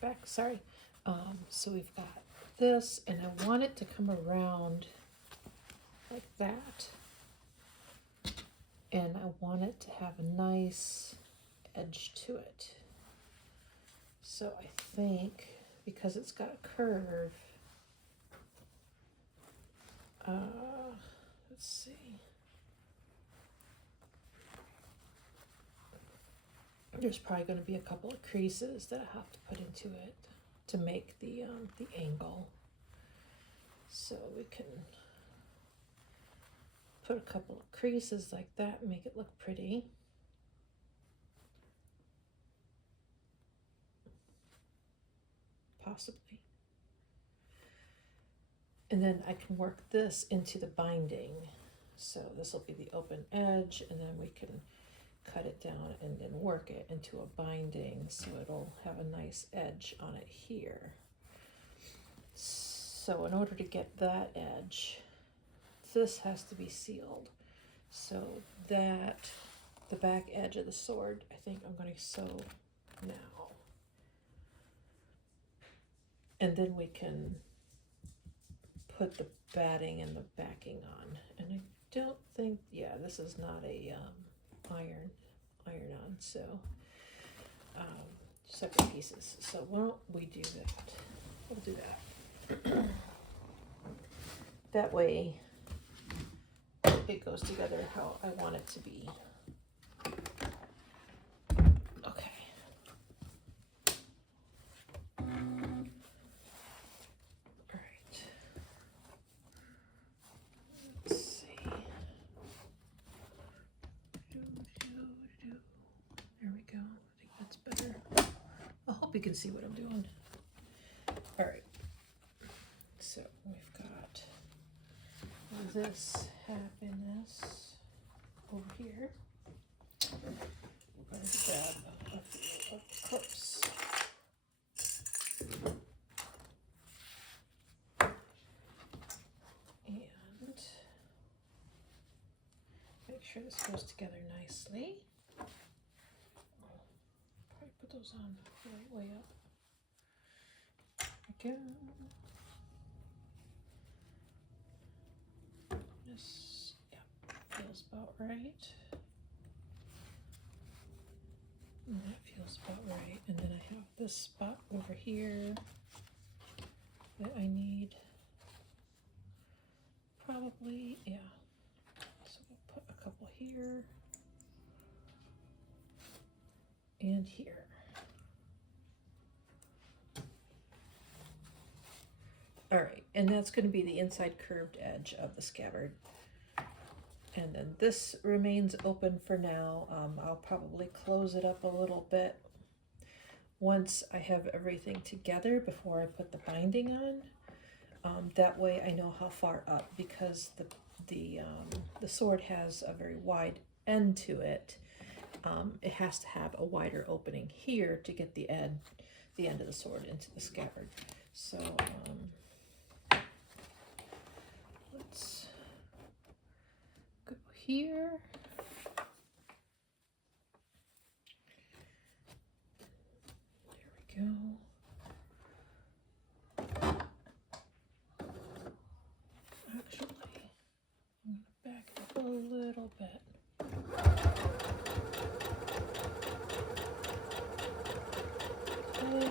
back, sorry. So we've got this, and I want it to come around like that. And I want it to have a nice edge to it. So I think because it's got a curve, let's see. There's probably going to be a couple of creases that I have to put into it to make the angle. So we can put a couple of creases like that and make it look pretty. Possibly. And then I can work this into the binding. So this will be the open edge, and then we can cut it down and then work it into a binding so it'll have a nice edge on it here. So in order to get that edge, this has to be sealed. So that, the back edge of the sword, I think I'm going to sew now. And then we can put the batting and the backing on. And I don't think, yeah, this is not a iron on, so separate pieces. So why don't we do that? We'll do that. That way it goes together how I want it to be. Okay. All right. Let's see. There we go. I think that's better. I hope you can see what I'm doing. All right. So we've got this happiness over here. We're going to grab a few of the clips. And make sure this goes together nicely. Probably put those on the right way up. There we go. This, yeah, feels about right. And that feels about right. And then I have this spot over here that I need. Probably, yeah. So we'll put a couple here and here. All right, and that's going to be the inside curved edge of the scabbard. And then this remains open for now. I'll probably close it up a little bit once I have everything together before I put the binding on. That way I know how far up, because the sword has a very wide end to it. It has to have a wider opening here to get the end of the sword into the scabbard. So let's go here. There we go. Actually, I'm going to back it up a little bit. Okay.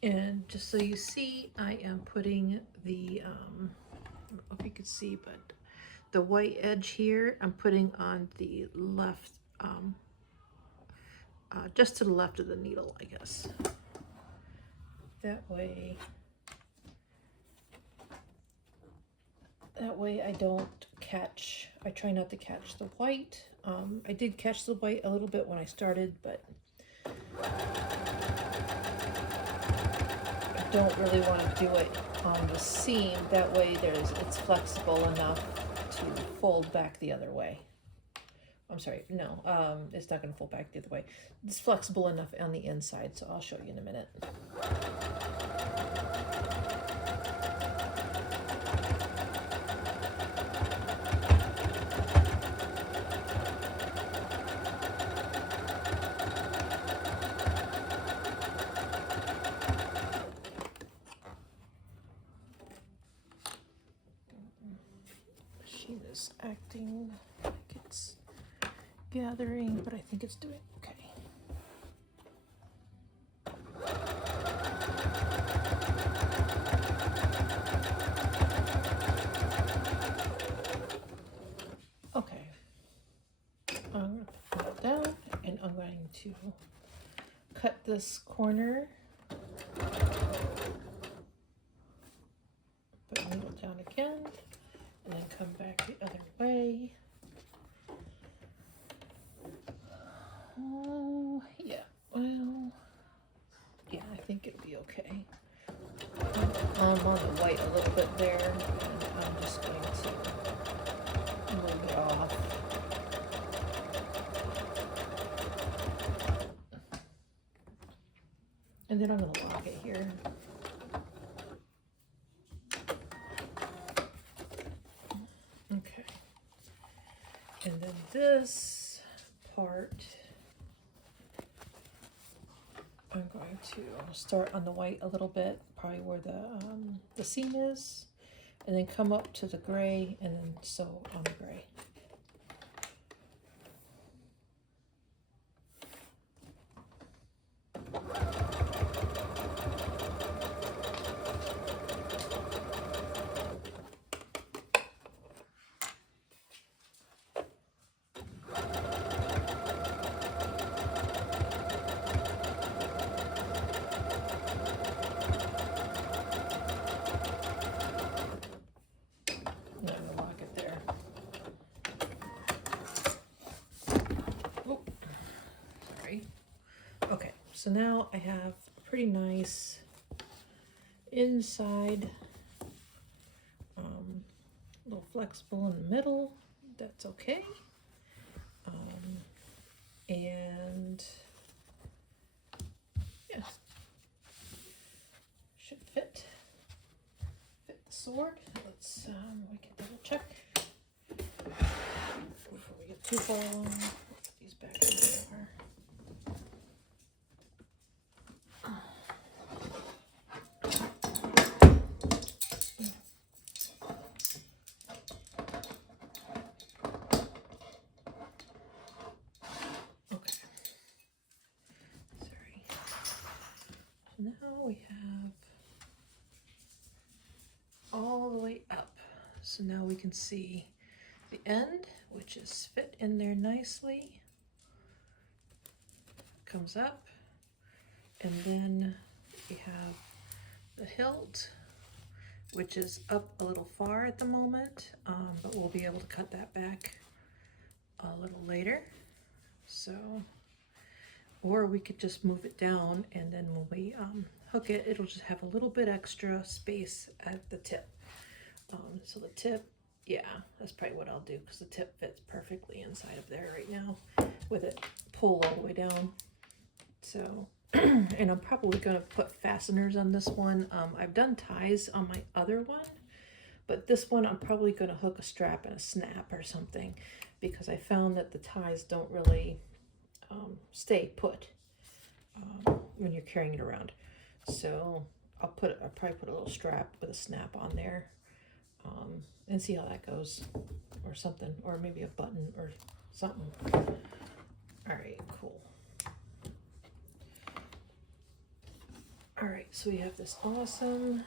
And just so you see, I am putting the, I don't know if you can see, but the white edge here, I'm putting on the left, just to the left of the needle, I guess. That way I don't catch, I try not to catch the white. I did catch the white a little bit when I started, but I don't really want to do it on the seam. That way it's flexible enough to fold back the other way. I'm sorry, no, it's not going to fold back the other way. It's flexible enough on the inside, so I'll show you in a minute. gathering, but I think it's doing okay. Okay, I'm going to put it down, and I'm going to cut this corner, put needle down again, and then come back the other way. Oh, yeah, well, yeah, I think it'll be okay. I'm on the white a little bit there, and I'm just going to move it off. And then I'm going to lock it here. Okay. And then this part, I'm going to start on the white a little bit, probably where the seam is, and then come up to the gray and then sew on the gray. So now I have a pretty nice inside, a little flexible in the middle. That's okay. And yeah, should fit the sword. Let's we can double check before we get too far along. Put these back in there. Now we have all the way up. So now we can see the end, which is fit in there nicely. Comes up, and then we have the hilt, which is up a little far at the moment, but we'll be able to cut that back a little later. So, or we could just move it down, and then when we hook it, it'll just have a little bit extra space at the tip. So the tip, yeah, that's probably what I'll do, because the tip fits perfectly inside of there right now with it pulled all the way down. So, and I'm probably going to put fasteners on this one. I've done ties on my other one, but this one I'm probably going to hook a strap and a snap or something, because I found that the ties don't really stay put when you're carrying it around. So I'll probably put a little strap with a snap on there, and see how that goes, or something, or maybe a button or something. All right, cool. All right, so we have this awesome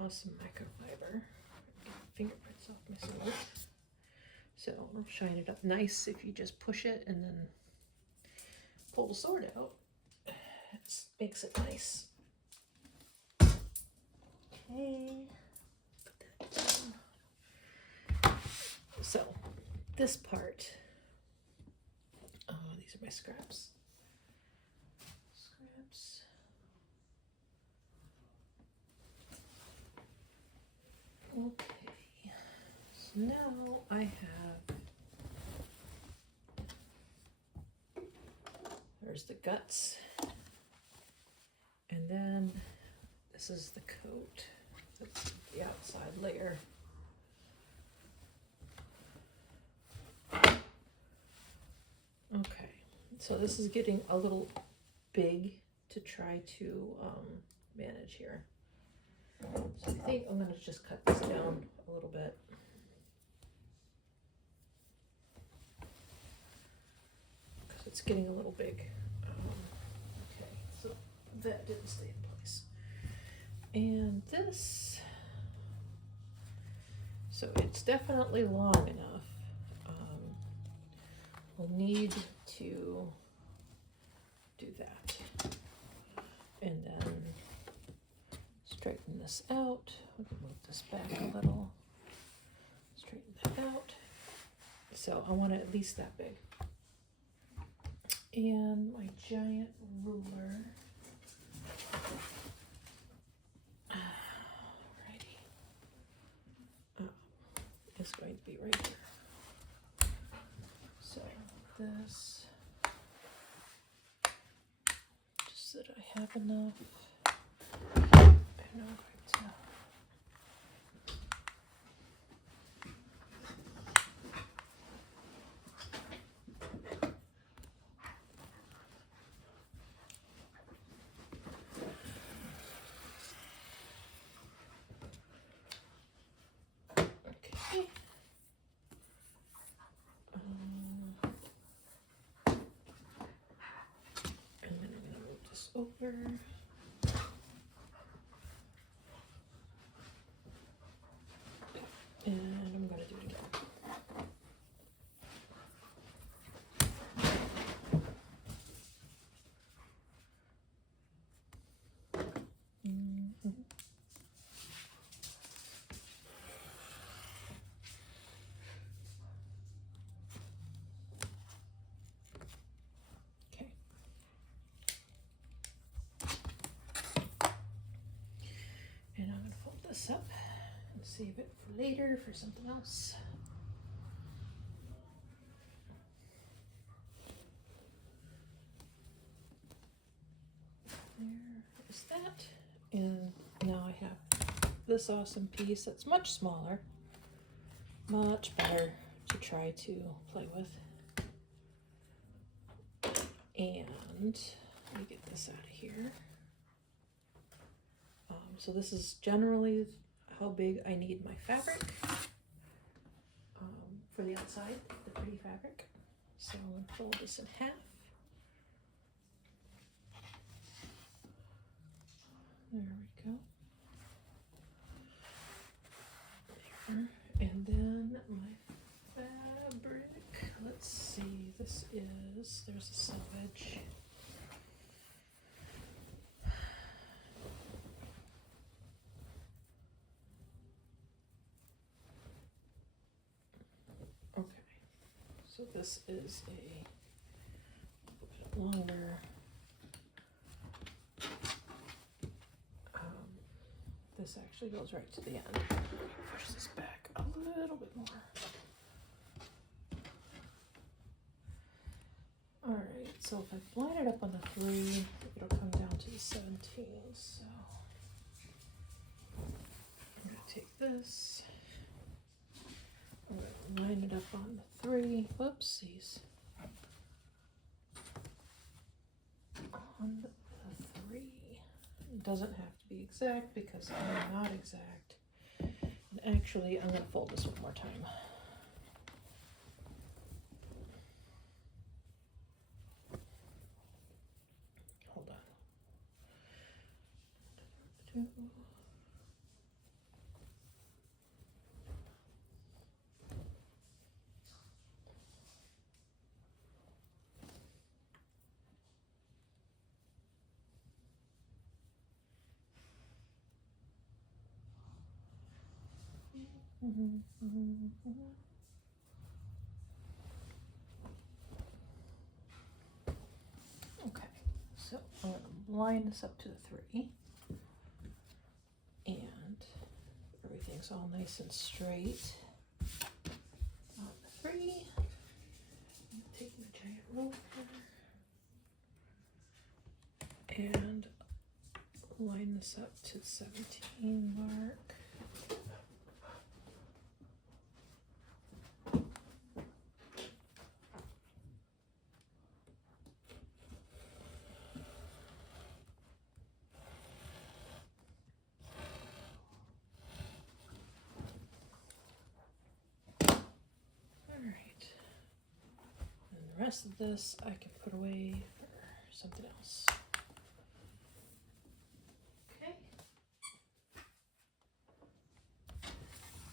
microfiber. Get fingerprints off my sword. So I'll shine it up nice if you just push it and then pull the sword out. It makes it nice. Okay, put that down. So this part, these are my scraps. Okay, so now I have, there's the guts, and then this is the coat, that's the outside layer. Okay, so this is getting a little big to try to manage here. So I think I'm going to just cut this down a little bit. Because it's getting a little big. Okay, so that didn't stay in place. And this, so it's definitely long enough. We'll need to do that. And then straighten this out. We can move this back a little. Straighten that out. So I want it at least that big. And my giant ruler. Alrighty. It's going to be right here. So this, just that I have enough. And I'm going to over. And I'm going to do it again. Okay. And I'm going to fold this up and save it for later for something else. There is that. And now I have this awesome piece that's much smaller, much better to try to play with. And let me get this out of here. So this is generally how big I need my fabric for the outside, the pretty fabric. So I'm going to fold this in half. There we go. There. And then my fabric, let's see, this is, there's a selvage. Okay, so this is a longer, this actually goes right to the end. Push this back a little bit more. Alright, so if I line it up on the 3, it'll come down to the 17. So I'm going to take this, I'm going to line it up on the 3. Whoopsies. On the 3. It doesn't have to be exact because I'm not exact. And actually, I'm going to fold this one more time. Hold on. 2. Okay, so I'm going to line this up to the 3, and everything's all nice and straight on the 3. I'm taking the giant roller and line this up to the 17 mark. rest of this I can put away for something else. Okay.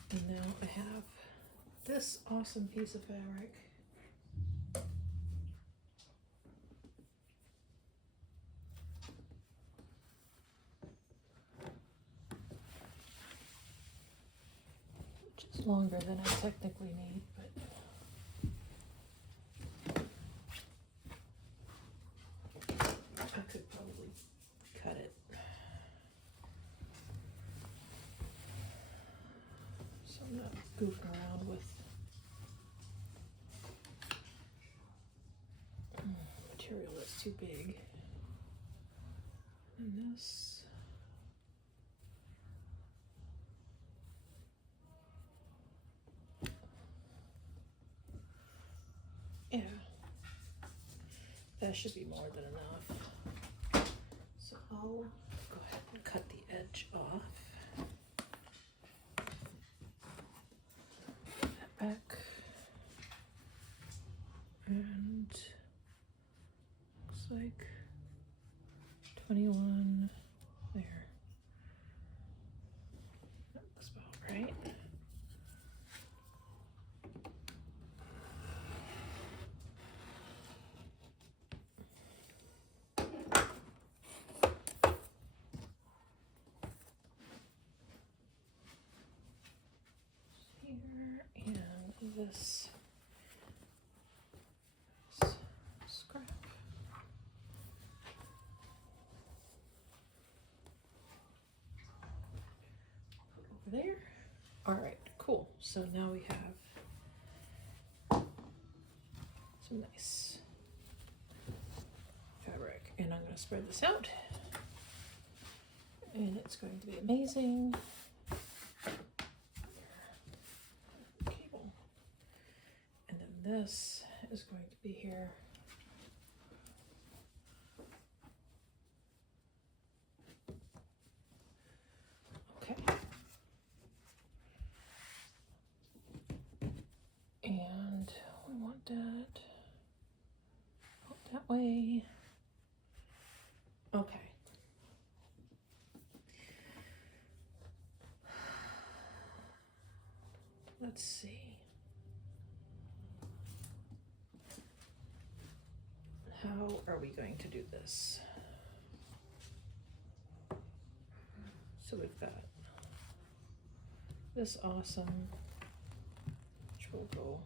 And now I have this awesome piece of fabric. Which is longer than I technically need, but I could probably cut it. So I'm not goofing around with material that's too big. And this. Yeah, that should be more than enough. So I'll go ahead and cut the edge off. Put that back. And looks like 21 there. That looks about right. This scrap. Put over there. All right, cool. So now we have some nice fabric, and I'm going to spread this out, and it's going to be amazing. This is going to be here. Okay. And we want that out that way. Okay. Let's see. How are we going to do this? So we've got this awesome, which will go.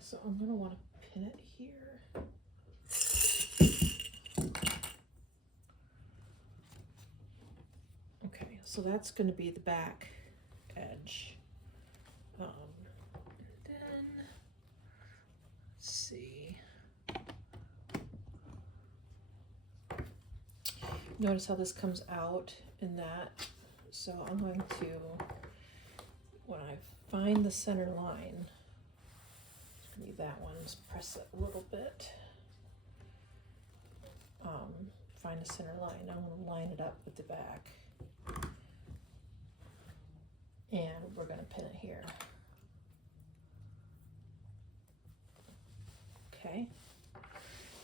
So I'm going to want to pin it here. Okay, so that's going to be the back edge. And then, let's see. Notice how this comes out in that. So I'm going to, when I find the center line, that one, just press it a little bit. Find a center line. I'm going to line it up with the back, and we're going to pin it here. Okay,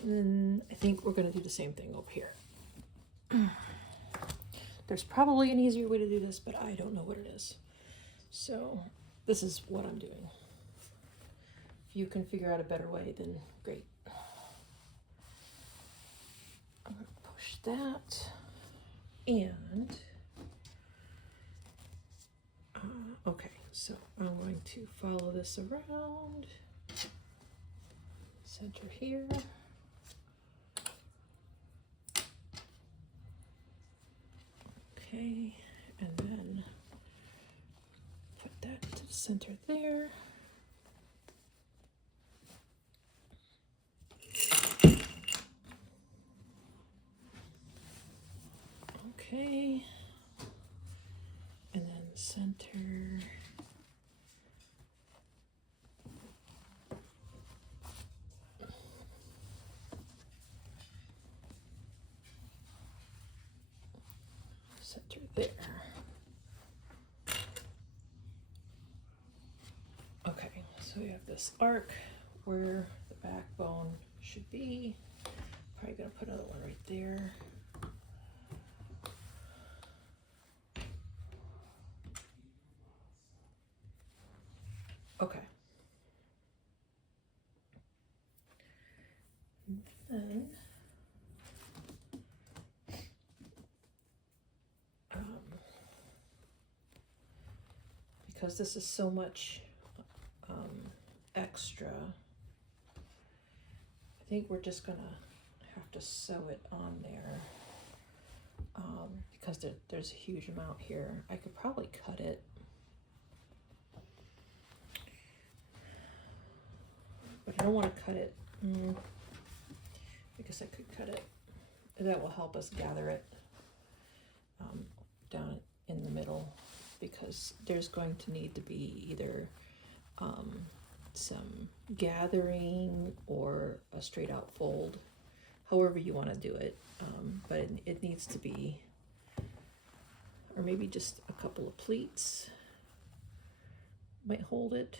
and then I think we're going to do the same thing over here. There's probably an easier way to do this, but I don't know what it is. So this is what I'm doing. If you can figure out a better way, then great. I'm going to push that, and okay, so I'm going to follow this around, center here, okay, and then put that to the center there. there. Okay, so we have this arc where the backbone should be. Probably gonna put another one right there. Okay. And then, because this is so much extra, I think we're just gonna have to sew it on there because there's a huge amount here. I could probably cut it. But I don't want to cut it. I guess I could cut it. That will help us gather it down in the middle, because there's going to need to be either some gathering or a straight out fold, however you want to do it. But it needs to be, or maybe just a couple of pleats might hold it.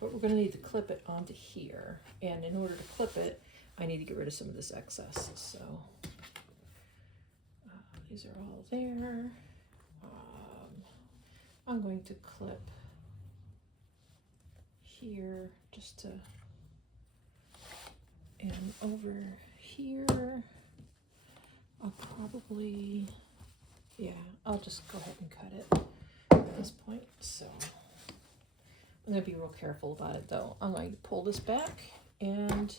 But we're going to need to clip it onto here, and in order to clip it, I need to get rid of some of this excess. So these are all there. I'm going to clip here just to, and over here, I'll probably, yeah, I'll just go ahead and cut it at this point. So I'm going to be real careful about it though. I'm going to pull this back, and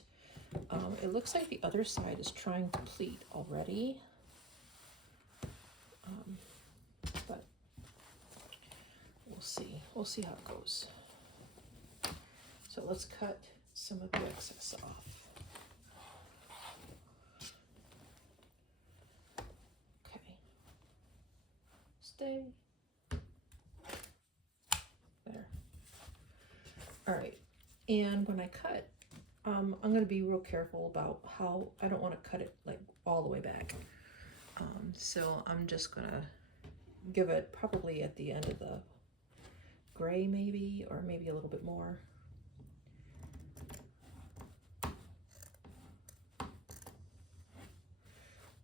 it looks like the other side is trying to pleat already. But we'll see. We'll see how it goes. So let's cut some of the excess off. Okay. Stay. There. All right, and when I cut, I'm going to be real careful about how, I don't want to cut it like all the way back. So I'm just going to give it probably at the end of the gray maybe, or maybe a little bit more.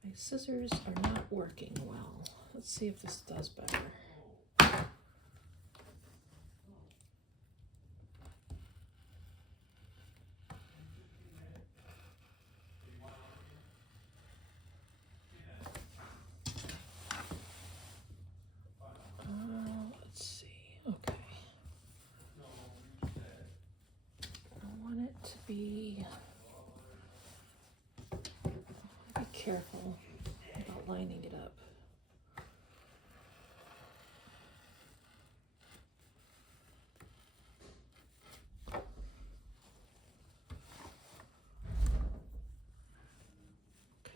My scissors are not working well. Let's see if this does better. Let's see. Okay. I want it to be careful about lining it up.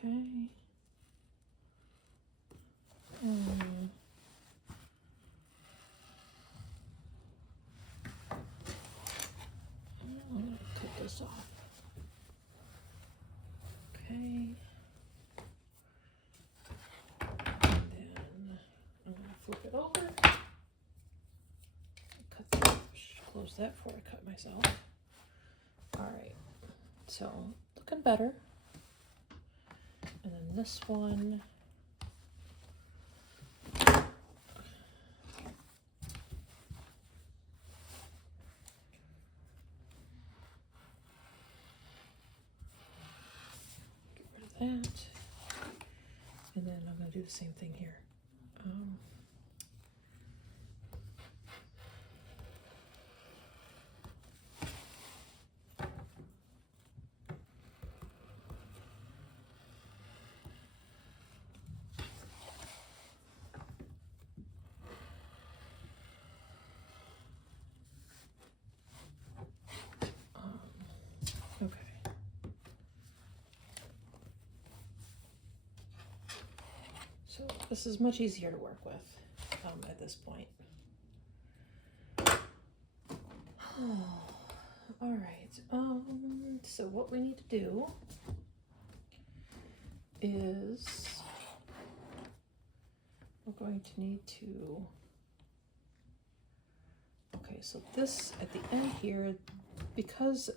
Okay. I'm going to cut this off. Okay. And then I'm going to flip it over. Cut that, close that before I cut myself. All right. So looking better. And then this one. That, and then I'm going to do the same thing here. Okay. So this is much easier to work with at this point. All right, so what we need to do is we're going to need to, okay, so this at the end here, because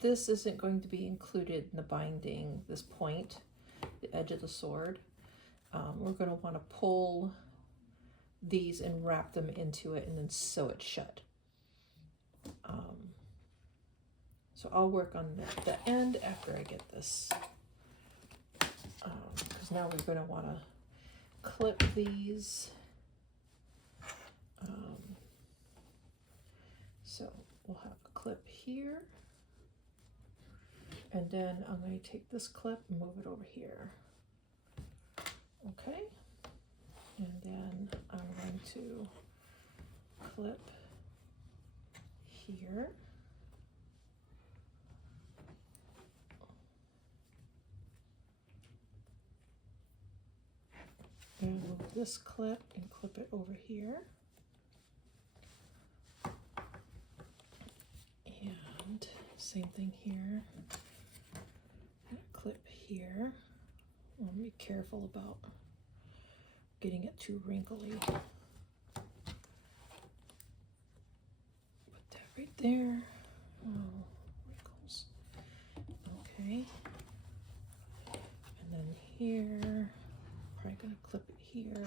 this isn't going to be included in the binding, this point, the edge of the sword, we're going to want to pull these and wrap them into it and then sew it shut. So I'll work on the end after I get this, because now we're going to want to clip these. So we'll have a clip here, and then I'm going to take this clip and move it over here. Okay, and then I'm going to clip here. And move this clip and clip it over here. And same thing here. Clip here. I'll be careful about getting it too wrinkly. Put that right there. Oh, wrinkles. Okay. And then here. Probably gonna clip it here.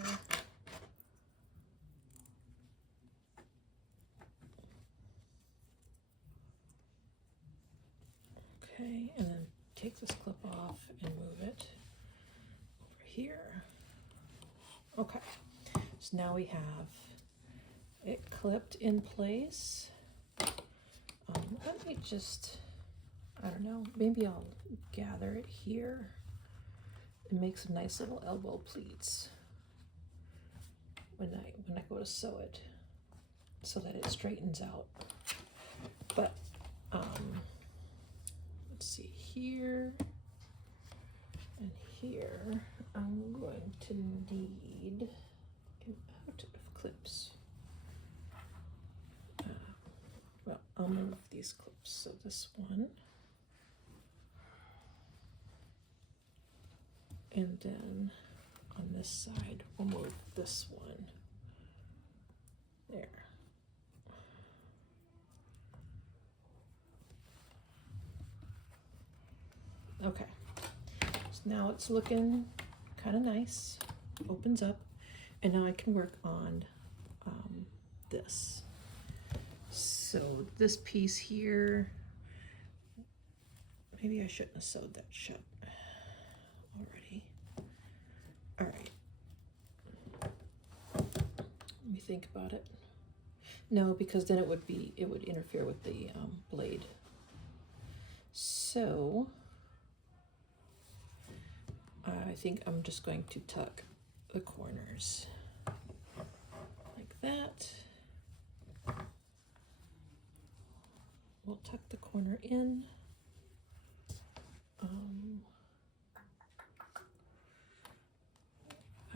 Okay, and then take this clip off and move it over here. Okay, so now we have it clipped in place. Let me just, I don't know, maybe I'll gather it here and make some nice little elbow pleats when I go to sew it, so that it straightens out. But let's see, here and here I'm going to need an out of clips. Well, I'll move these clips. So this one, and then on this side we'll move this one. There. Okay, so now it's looking kind of nice, opens up, and now I can work on this. So this piece here, maybe I shouldn't have sewed that shut already. All right, let me think about it. No, because then it would interfere with the blade. So I think I'm just going to tuck the corners like that. We'll tuck the corner in.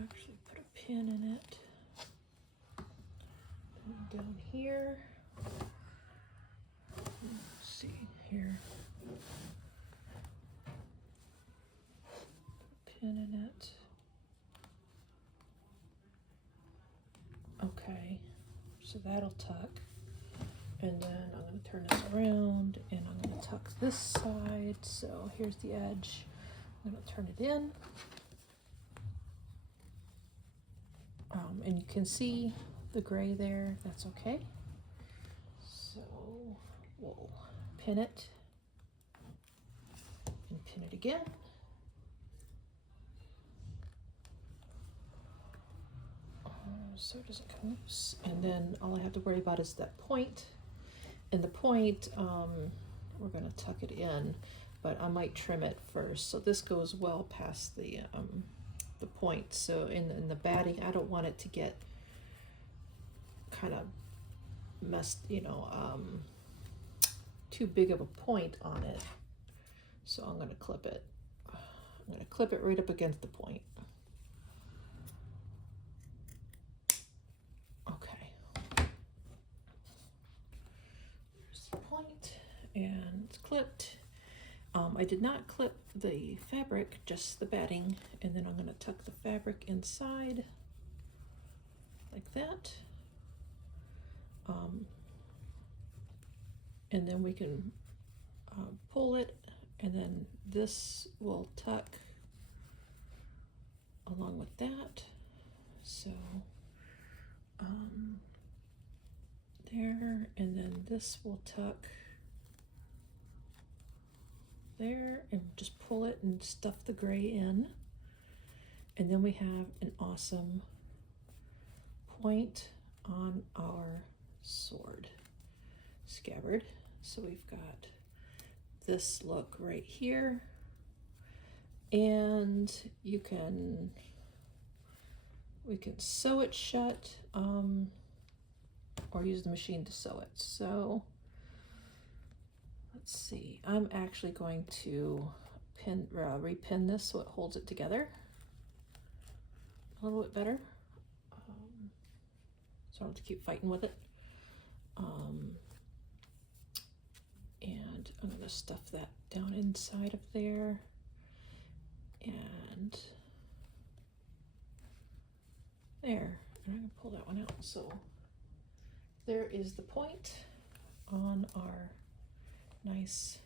Actually put a pin in it. And down here. Let's see here. Pin in it. Okay, so that'll tuck. And then I'm going to turn this around and I'm going to tuck this side. So here's the edge. I'm going to turn it in. And you can see the gray there. That's okay. So we'll pin it and pin it again. So it doesn't come loose. And then all I have to worry about is that point. And the point, we're going to tuck it in, but I might trim it first. So this goes well past the point. So in the batting, I don't want it to get kind of messed, you know, too big of a point on it. So I'm going to clip it. I'm going to clip it right up against the point. and it's clipped. I did not clip the fabric, just the batting, and then I'm going to tuck the fabric inside like that. And then we can pull it, and then this will tuck along with that. So there, and then this will tuck there, and just pull it and stuff the gray in. And then we have an awesome point on our sword scabbard. So we've got this look right here, and we can sew it shut, or use the machine to sew it. So let's see, I'm actually going to repin this so it holds it together a little bit better, so I don't have to keep fighting with it. And I'm going to stuff that down inside of there, and there, and I'm going to pull that one out. So there is the point on our nice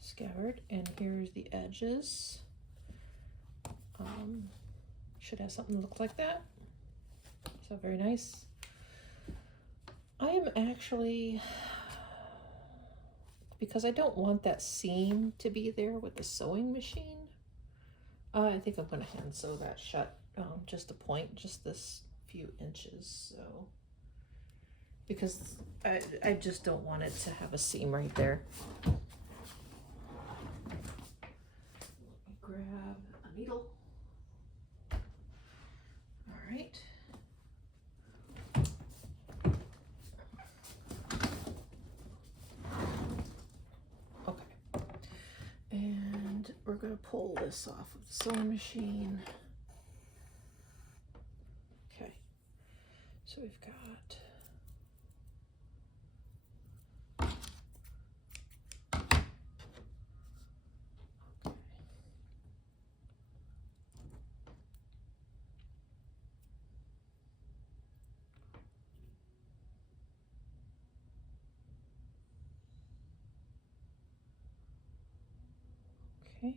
scabbard, and here's the edges. Should have something that looks like that. So very nice. I am actually, because I don't want that seam to be there with the sewing machine, I think I'm going to hand sew that shut, just a point, just this few inches. So because I just don't want it to have a seam right there. Let me grab a needle. All right. Okay. And we're going to pull this off of the sewing machine. Okay. So we've got okay.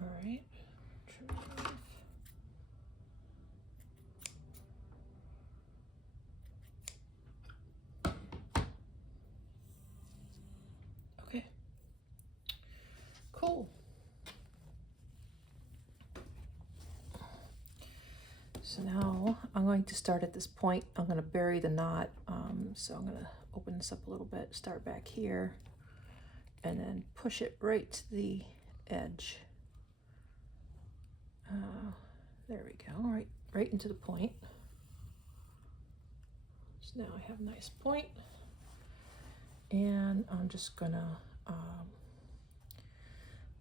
All right. Okay. Cool. So now I'm going to start at this point. I'm going to bury the knot. So I'm going to open this up a little bit, start back here, and then push it right to the edge. There we go, right into the point. So now I have a nice point, and I'm just gonna,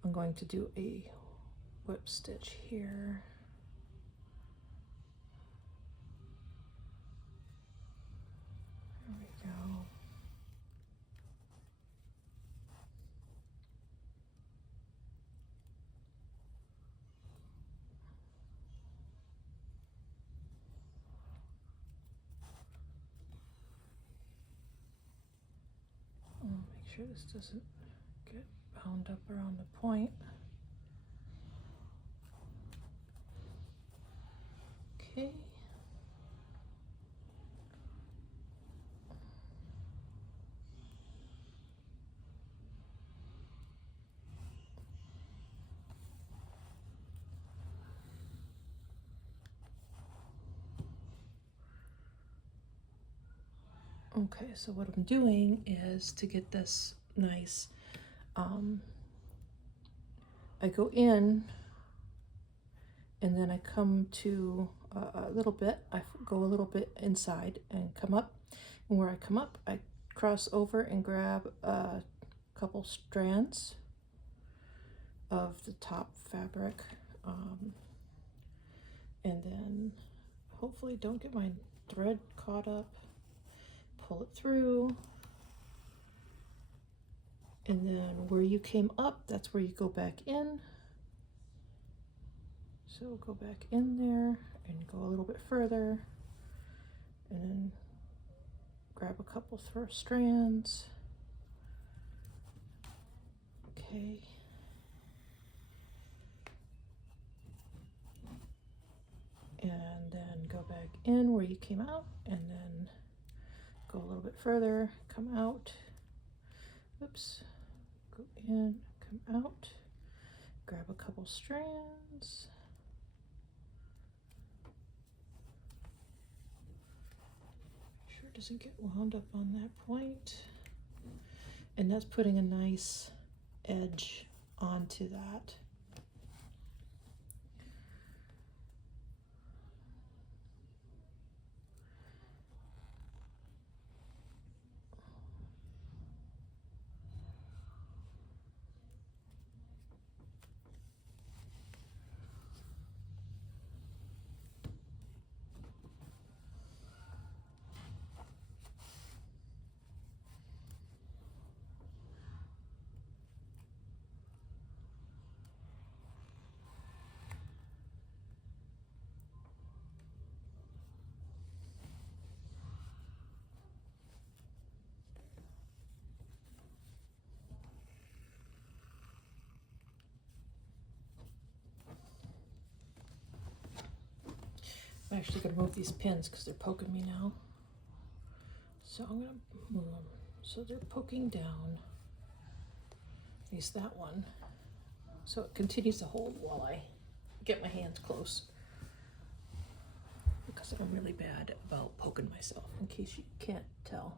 I'm going to do a whip stitch here. There we go. Make sure this doesn't get bound up around the point. Okay. Okay, so what I'm doing is, to get this nice, I go in, and then I come to a little bit. I go a little bit inside and come up. And where I come up, I cross over and grab a couple strands of the top fabric. And then hopefully don't get my thread caught up. Pull it through. And then where you came up, that's where you go back in. So go back in there and go a little bit further. And then grab a couple strands. Okay. And then go back in where you came out, and then go a little bit further, come out. Oops. Go in, come out. Grab a couple strands. Sure it doesn't get wound up on that point. And that's putting a nice edge onto that. I'm actually going to move these pins because they're poking me now. So I'm going to move them. So they're poking down. At least that one. So it continues to hold while I get my hands close. Because I'm really bad about poking myself, in case you can't tell.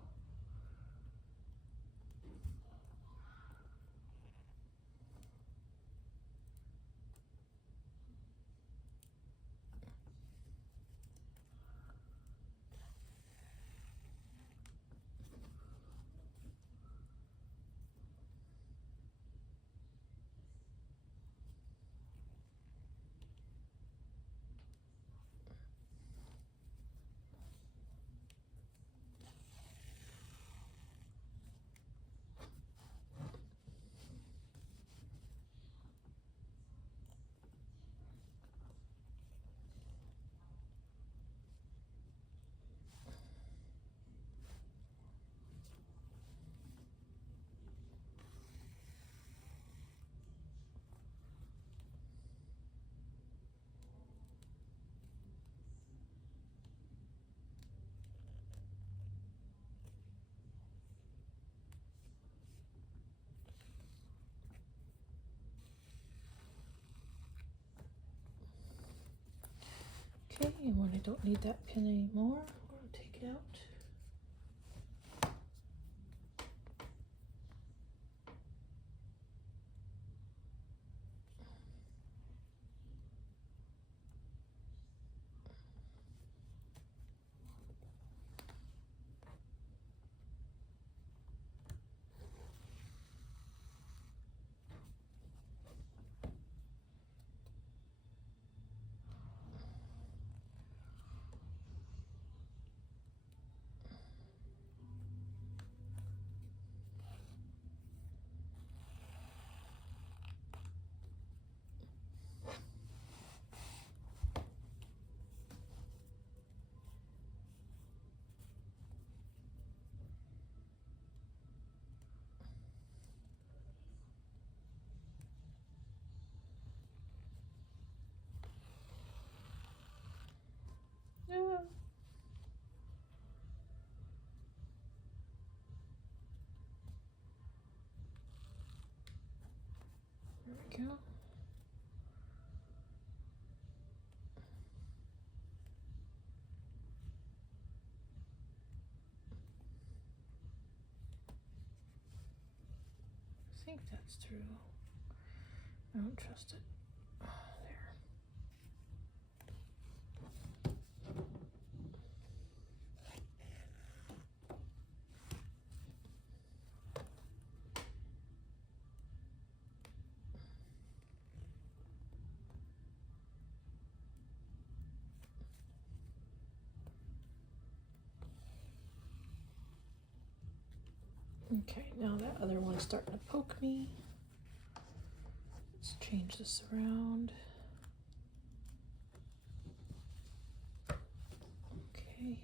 Okay, and when I don't need that pin anymore, I'm going to take it out. Yeah. There we go. I think that's true. I don't trust it. There. Okay, now that other one's starting to poke me. Let's change this around. Okay.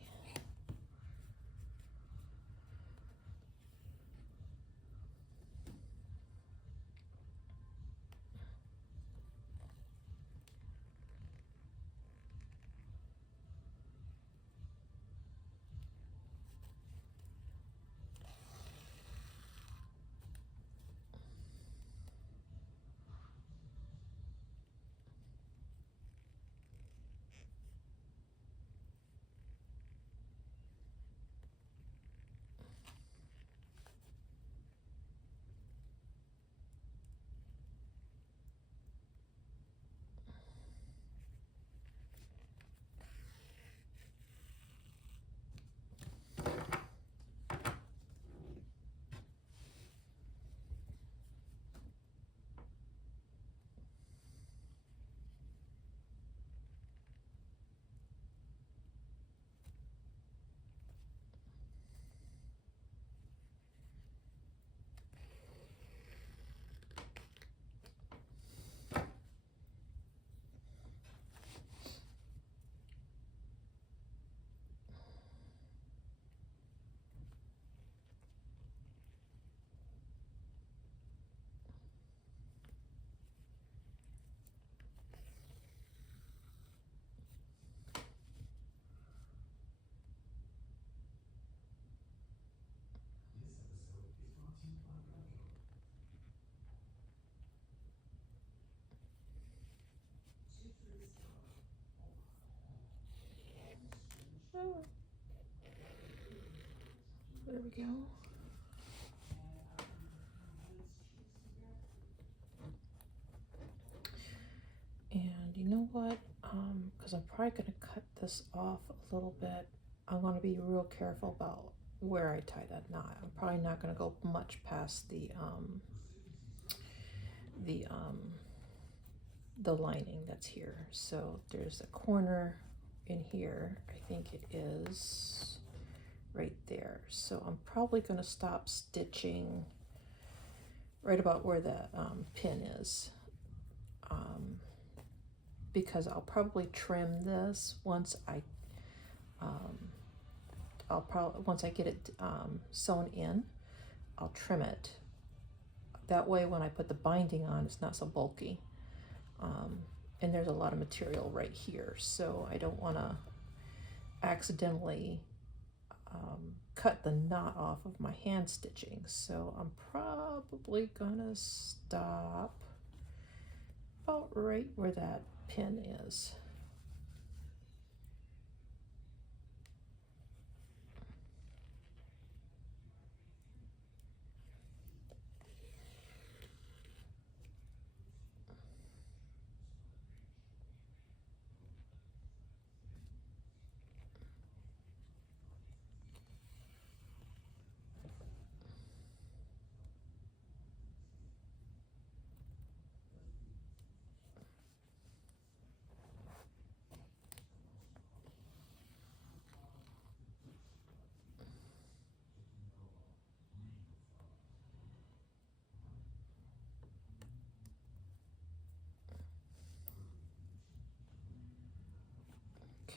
Oh, there we go. And you know what? Because I'm probably going to cut this off a little bit. I want to be real careful about where I tie that knot. I'm probably not going to go much past the lining that's here. So there's a corner in here. I think it is right there. So I'm probably going to stop stitching right about where the pin is. Because I'll probably trim this once once I get it sewn in, I'll trim it. That way when I put the binding on, it's not so bulky. And there's a lot of material right here, so I don't want to accidentally cut the knot off of my hand stitching. So I'm probably gonna stop about right where that pin is.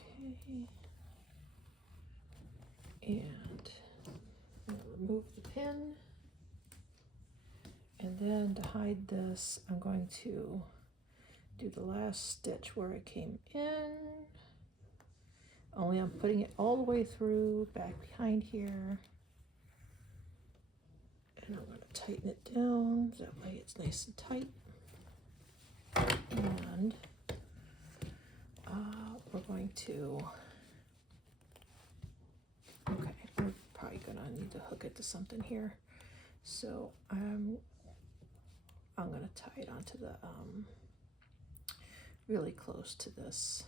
Okay. And I'm gonna remove the pin. And then to hide this, I'm going to do the last stitch where I came in. Only I'm putting it all the way through, back behind here. And I'm going to tighten it down, that way it's nice and tight. And we're going to, okay, we're probably gonna need to hook it to something here. So I'm gonna tie it onto the, really close to this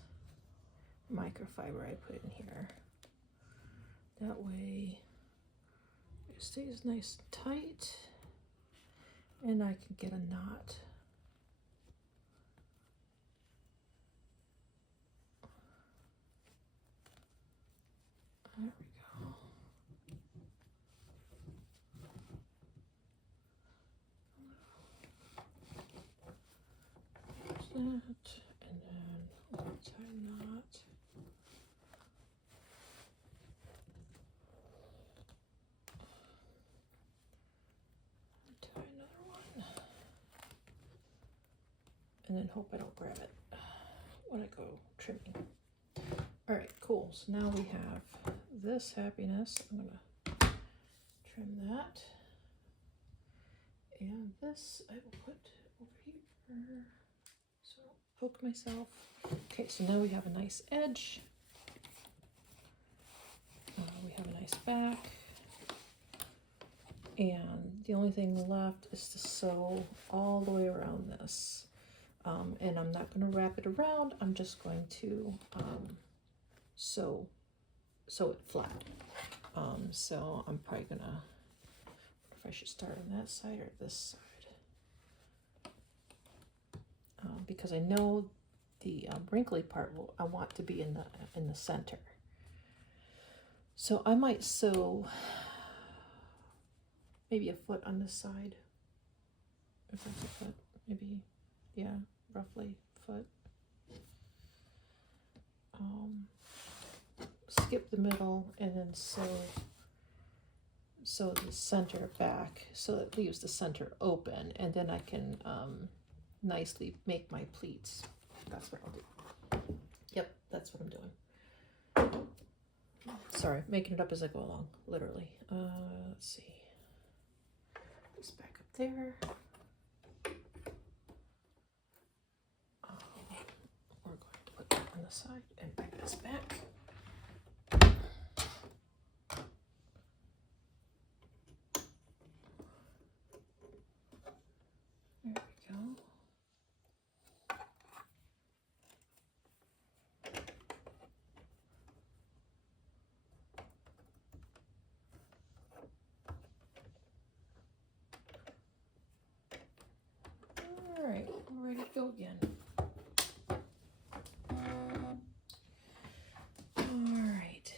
microfiber I put in here. That way it stays nice and tight and I can get a knot. There we go. hope I don't grab it when I go trimming. All right, cool. So now we have this happiness. I'm gonna trim that. And this I will put over here. So poke myself. Okay, so now we have a nice edge. We have a nice back. And the only thing left is to sew all the way around this. And I'm not going to wrap it around. I'm just going to sew it flat. So I'm probably going to, if I should start on that side or this side. Because I know the wrinkly part I want to be in the center. So I might sew maybe a foot on this side, if that's a foot, maybe, yeah, roughly a foot. Skip the middle and then sew the center back so it leaves the center open, and then I can nicely make my pleats. That's what I'll do. Yep, that's what I'm doing. Sorry, making it up as I go along, literally. Let's see. This back up there. We're going to put that on the side and bring this back. There we go. All right, we're ready to go again. All right.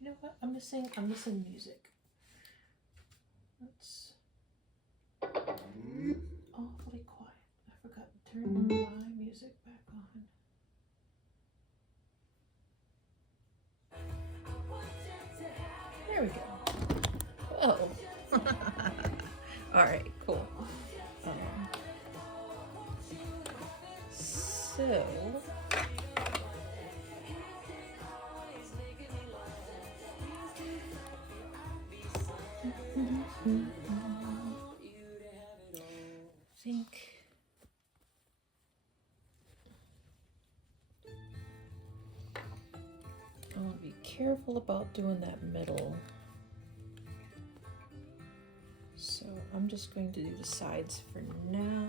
You know what? I'm missing music. That's awfully quiet. I forgot to turn my music back on. There we go. Oh. All right, cool. So think I'll be careful about doing that middle. So I'm just going to do the sides for now,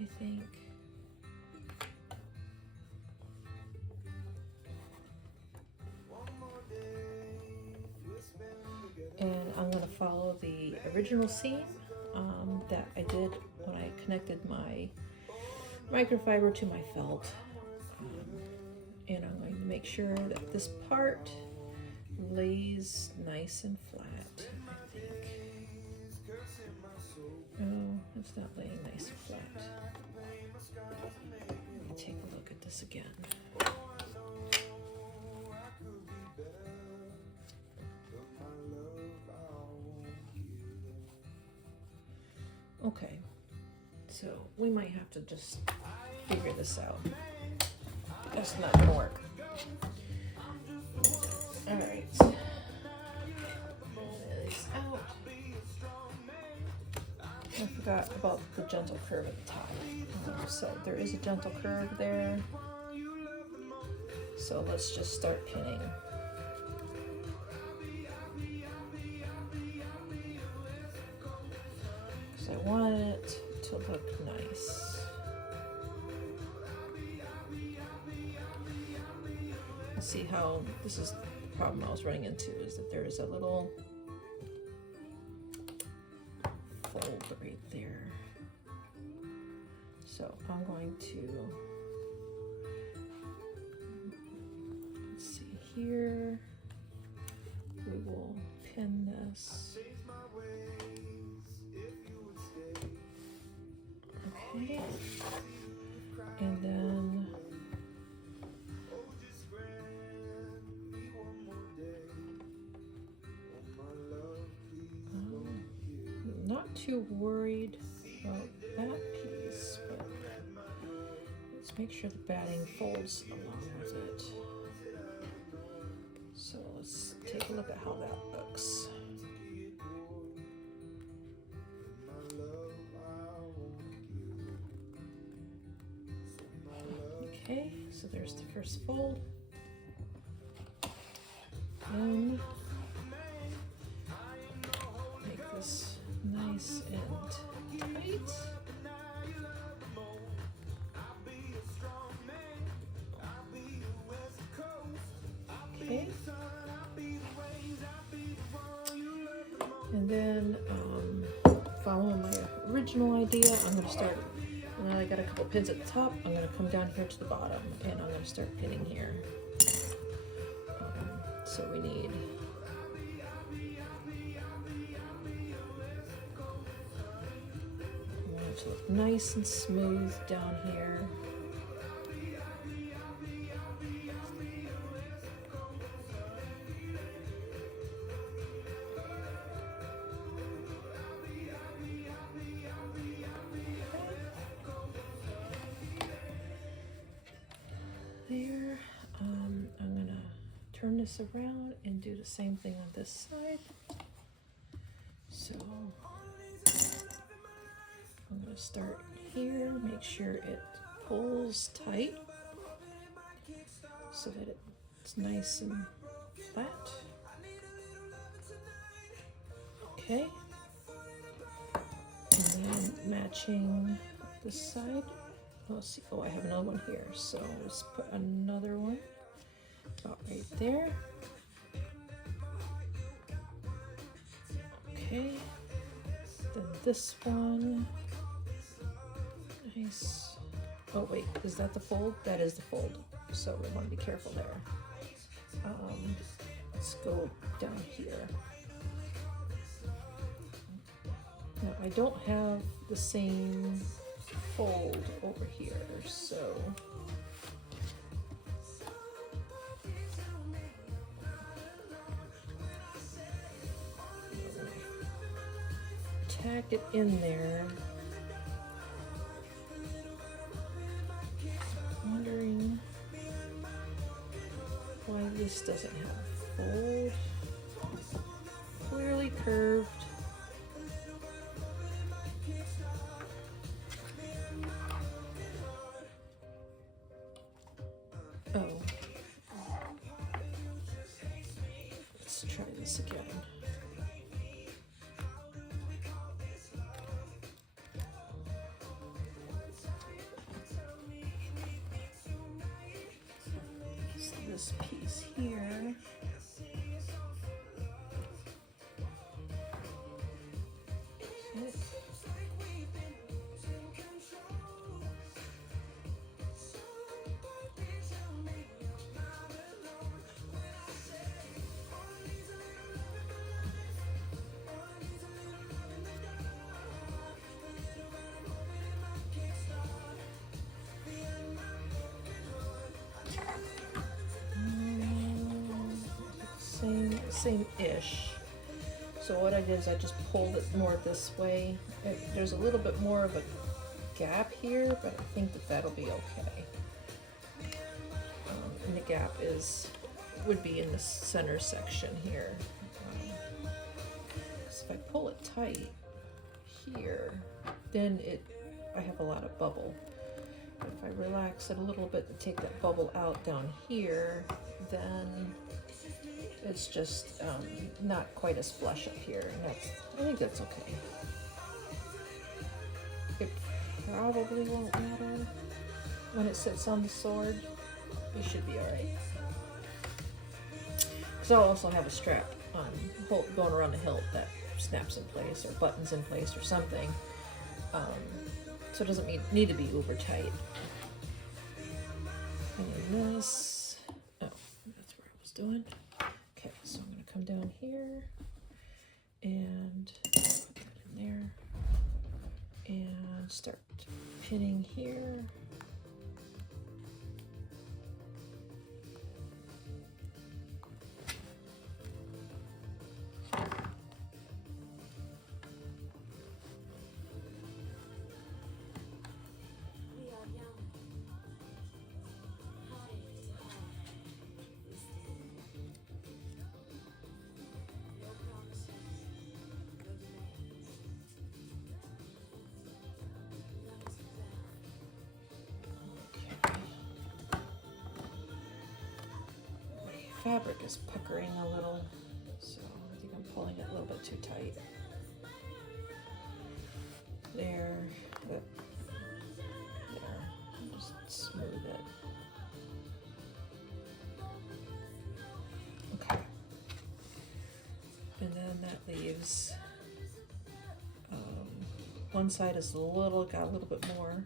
I think. And I'm going to follow the original seam that I did when I connected my microfiber to my felt. And I'm going to make sure that this part lays nice and flat, I think. Oh, it's not laying nice and flat. Let me take a look at this again. Okay, so we might have to just figure this out. That's not gonna work. All right. This out. I forgot about the gentle curve at the top. So there is a gentle curve there. So let's just start pinning. I want it to look nice. See how this is the problem I was running into, is that there is a little fold right there. So I'm going to, let's see here, we will pin this. Okay, and then I'm not too worried about that piece, but Just make sure the batting folds along with it. So let's take a look at how that looks. Okay, so there's the first fold. Then make this nice and tight. Okay. And then following my original idea, I'm going to start, now I got a couple pins at the top, I'm going to come down here to the bottom and I'm going to start pinning here. So we need to look nice and smooth down here. There, I'm gonna turn this around and do the same thing on this side. So I'm gonna start here, make sure it pulls tight so that it's nice and flat. Okay, and then matching this side. Let's see, oh, I have another one here, so let's put another one about right there. Okay, then this one, nice. Oh wait, is that the fold? That is the fold, so we want to be careful there. Let's go down here. Now I don't have the same fold over here, so tack it in there. Wondering why this doesn't have a fold. Clearly curved. Oh, let's try this again. So this piece here. Okay. Same-ish. So what I did is I just pulled it more this way. There's a little bit more of a gap here, but I think that that'll be okay. And the gap would be in the center section here. So if I pull it tight here, then I have a lot of bubble. If I relax it a little bit to take that bubble out down here, then it's just not quite as flush up here, and I think that's okay. It probably won't matter when it sits on the sword. You should be all right. Because I'll also have a strap going around the hilt that snaps in place or buttons in place or something. So it doesn't need to be uber tight. And this, oh, that's where I was doing. Okay, so I'm going to come down here and put that in there and start pinning here. fabric is puckering a little, so I think I'm pulling it a little bit too tight. There, there, just smooth it. Okay, and then that leaves one side is got a little bit more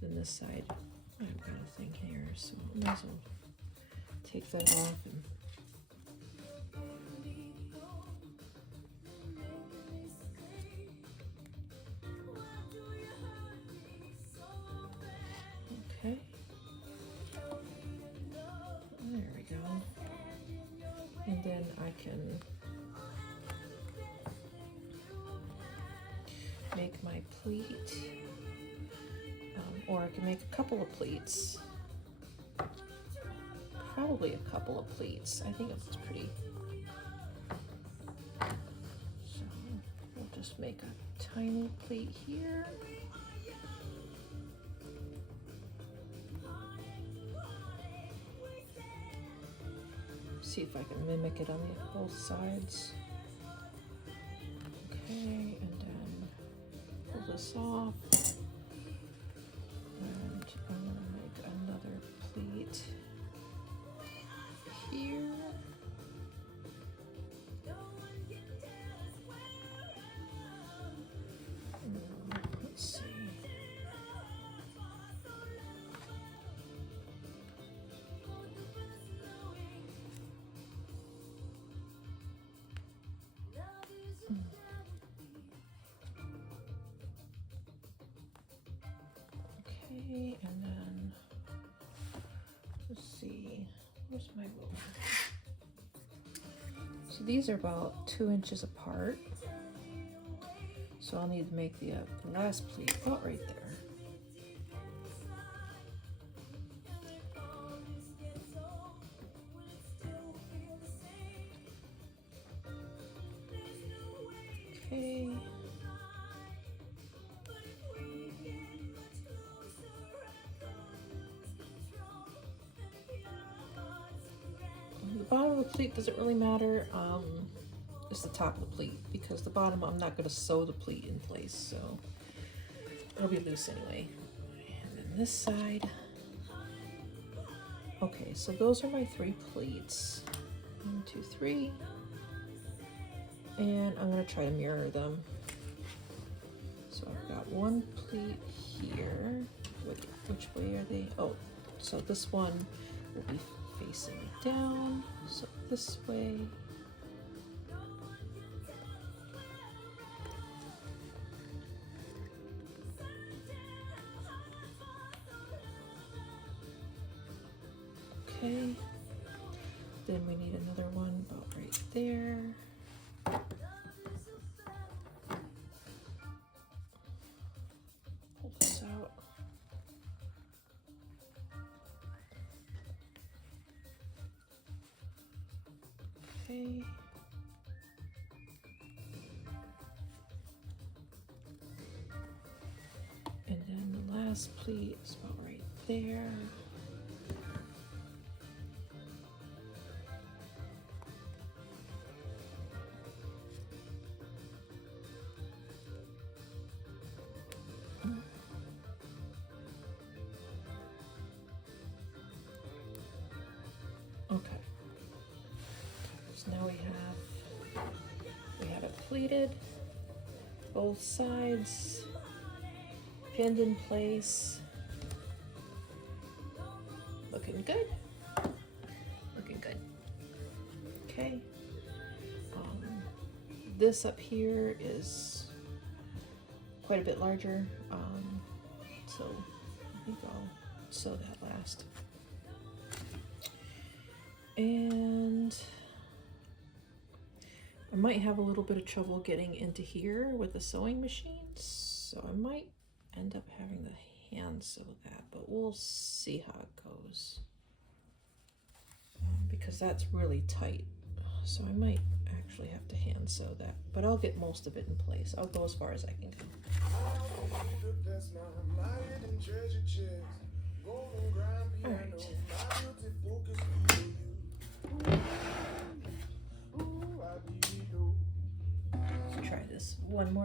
than this side. I've got a thing here, so I might as well take that off and okay. There we go. And then I can make my pleat, or I can make a couple of pleats. Probably a couple of pleats. I think it looks pretty. So we'll just make a tiny pleat here. See if I can mimic it on both sides. Okay, and then pull this off. And I'm gonna make another pleat here. Let's see. Okay, and then let's see, where's my ruler? So these are about 2 inches apart. So I'll need to make the last pleat about right there. Okay. The bottom of the pleat doesn't really matter. It's the top of the pleat, because the bottom I'm not going to sew the pleat in place, so it'll be loose anyway. And then this side. Okay, so those are my 3 pleats. 1, 2, 3. And I'm going to try to mirror them. So I've got 1 pleat here. Which way are they? Oh, so this one will be facing down. So this way. Okay. Then we need another one about right there. Pull this out. Okay. And then the last pleat is about right there. Okay. So now we have it pleated, both sides, pinned in place. Looking good. Looking good. Okay. This up here is quite a bit larger, so I think I'll sew that last. And I might have a little bit of trouble getting into here with the sewing machine, so I might end up having to hand sew that, but we'll see how it goes, because that's really tight, so I might actually have to hand sew that, but I'll get most of it in place. I'll go as far as I can go. All right.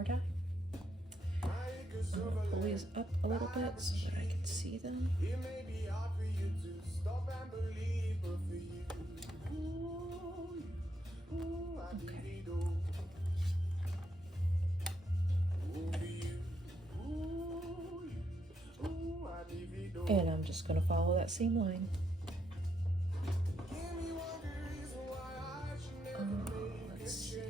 aren't I? I'm gonna pull these up a little bit so that I can see them. Okay. And I'm just going to follow that seam line. Let's see.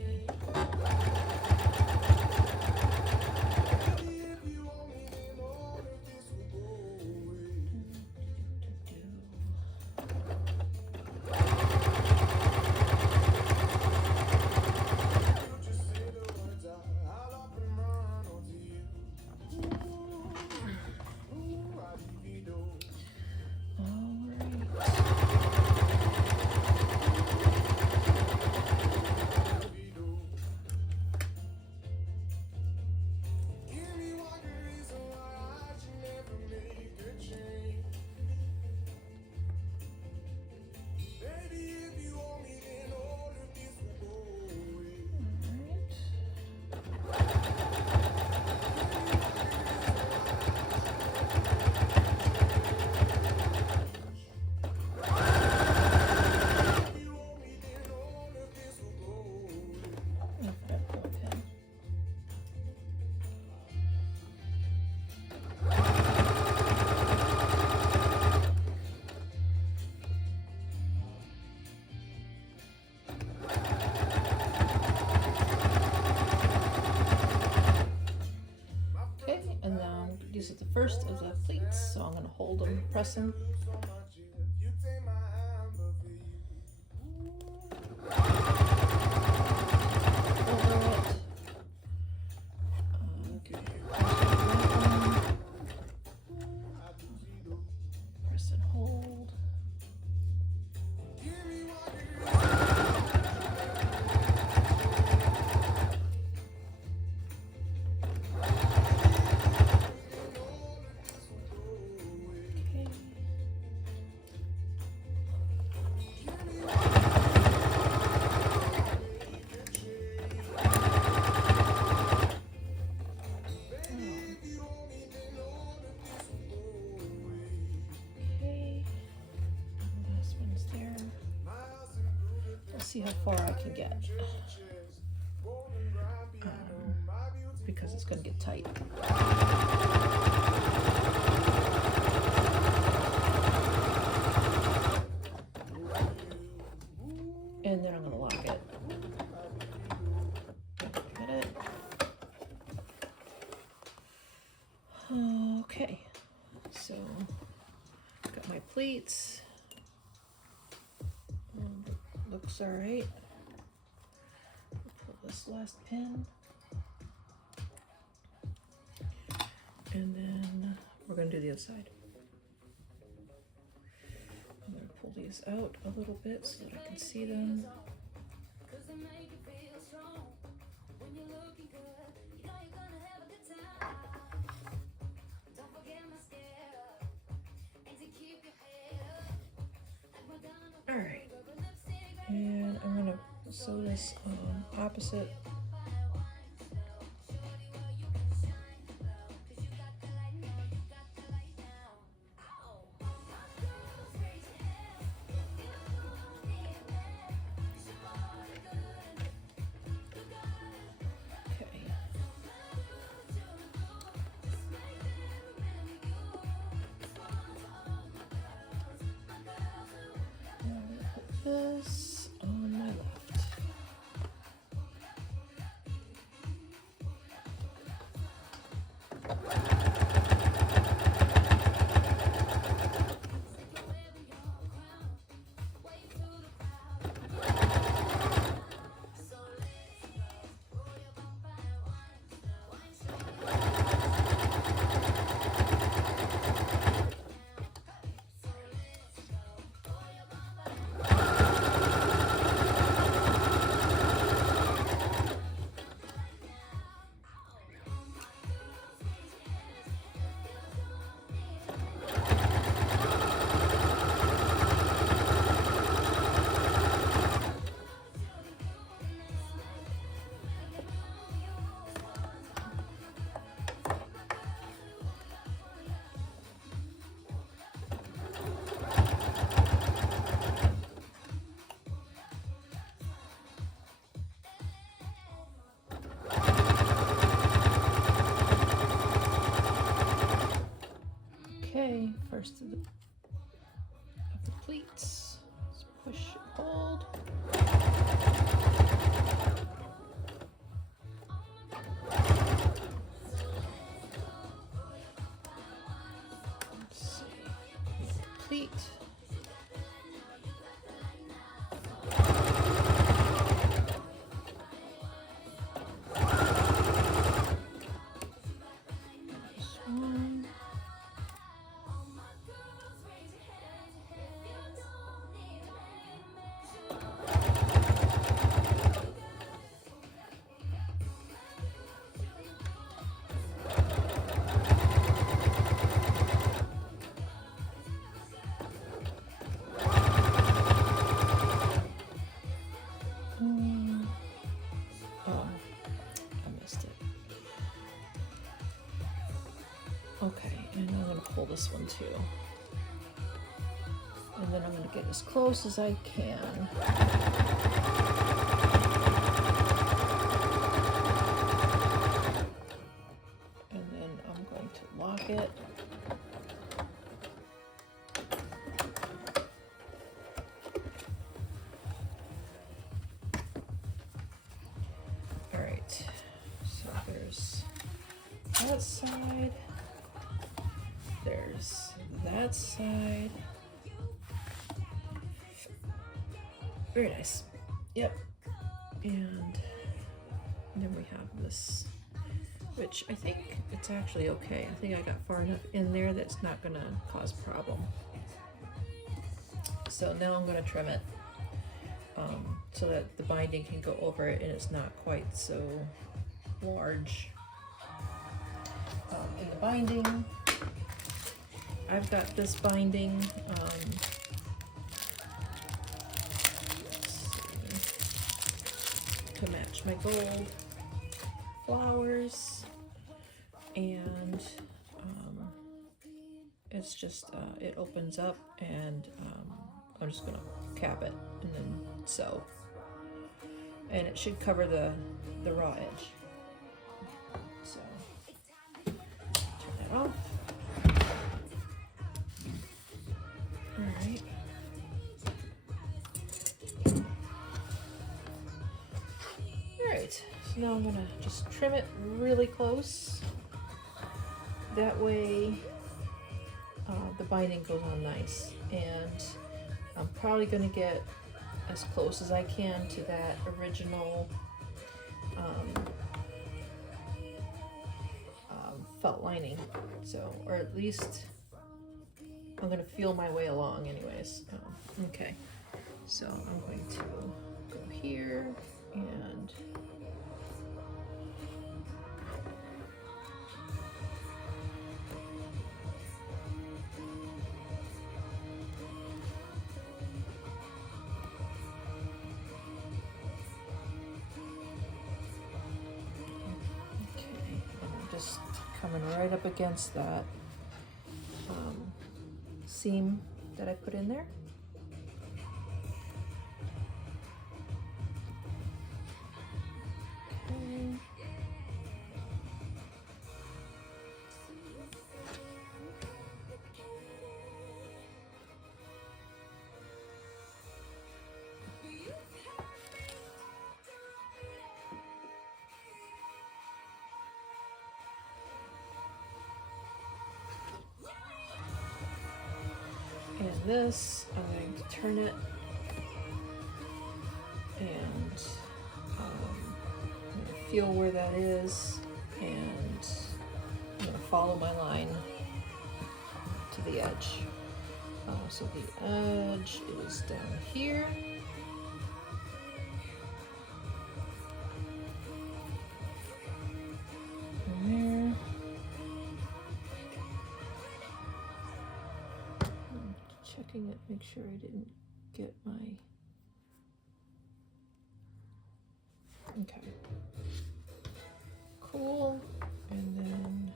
These are the first of the pleats, so I'm going to hold them, press them. Press and hold. See how far I can get because it's going to get tight. And then I'm going to lock it. Get it. Okay, so got my pleats. Looks all right. Pull this last pin, and then we're going to do the other side. I'm going to pull these out a little bit so that I can see them. All right. And I'm going to sew this opposite. Okay. Now I'm going to put this on my left. of the pleats. Let's push and hold. Let's see. Pleat. Okay, and I'm going to pull this one too. And then I'm going to get as close as I can. And then I'm going to lock it. All right, so there's that side. There's that side. Very nice. Yep. And then we have this, which I think it's actually okay. I think I got far enough in there that it's not gonna cause a problem. So now I'm gonna trim it so that the binding can go over it and it's not quite so large. In the binding, I've got this binding, to match my gold flowers, and it's just, it opens up, and I'm just gonna cap it and then sew. And it should cover the raw edge. So, turn that off. Alright. Alright, so now I'm gonna just trim it really close. That way the binding goes on nice. And I'm probably gonna get as close as I can to that original felt lining. So, or at least I'm gonna feel my way along anyways. Okay, so I'm going to go here and just coming right up against that seam that I put in there. Okay. And this, I'm going to turn it, and I'm going to feel where that is, and I'm going to follow my line to the edge. So the edge is down here. And there. Checking it, make sure I didn't get my, okay, cool, and then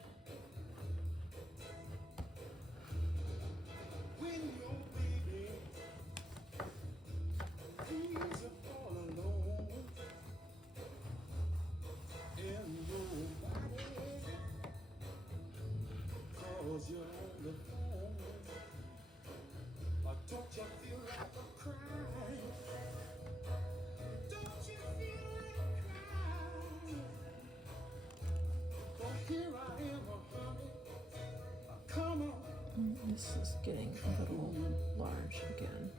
This is getting a little large again.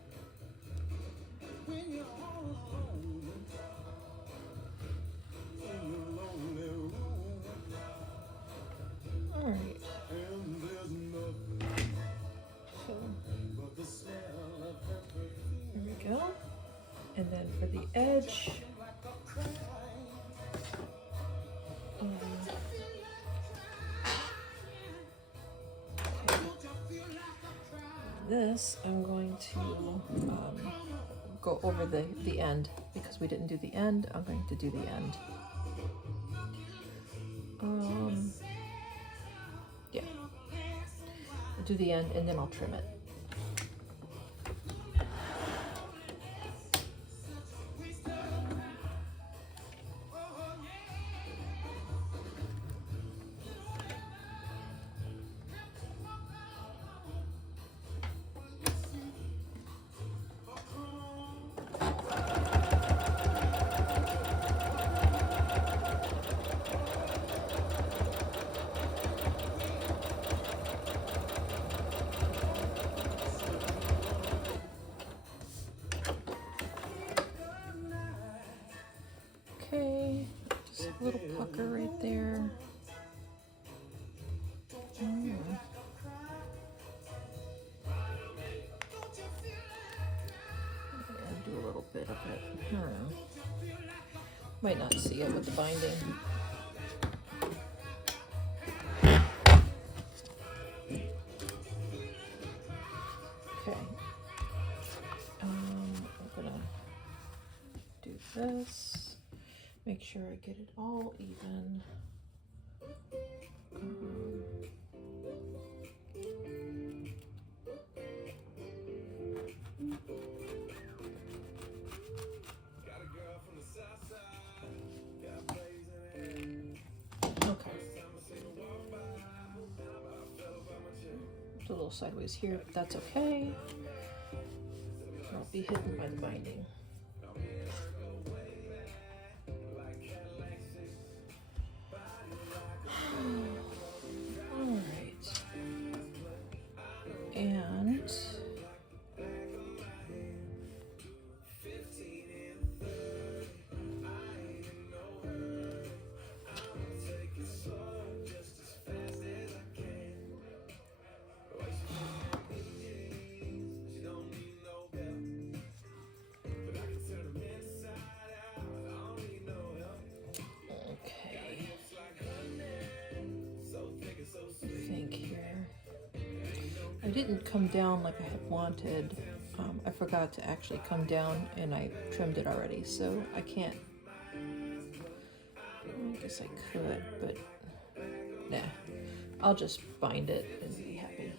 All right. So there we go. And then for the edge, this I'm going to go over the end because we didn't do the end. I'm going to do the end. Yeah, I'll do the end and then I'll trim it. Okay, just a little pucker right there. And do a little bit of it. I don't know. Might not see it with the binding. Okay. I'm gonna do this. Make sure I get it all even. Okay. It's a little sideways here, but that's okay. I'll be hidden by the binding. I didn't come down like I had wanted. I forgot to actually come down and I trimmed it already, so I can't. I guess I could, but nah. I'll just bind it and be happy.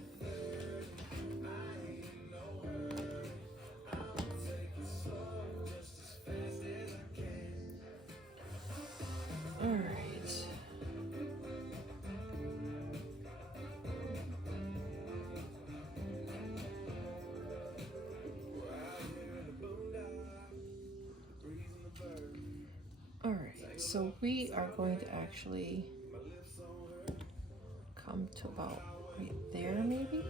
All right. So we are going to actually come to about right there, maybe.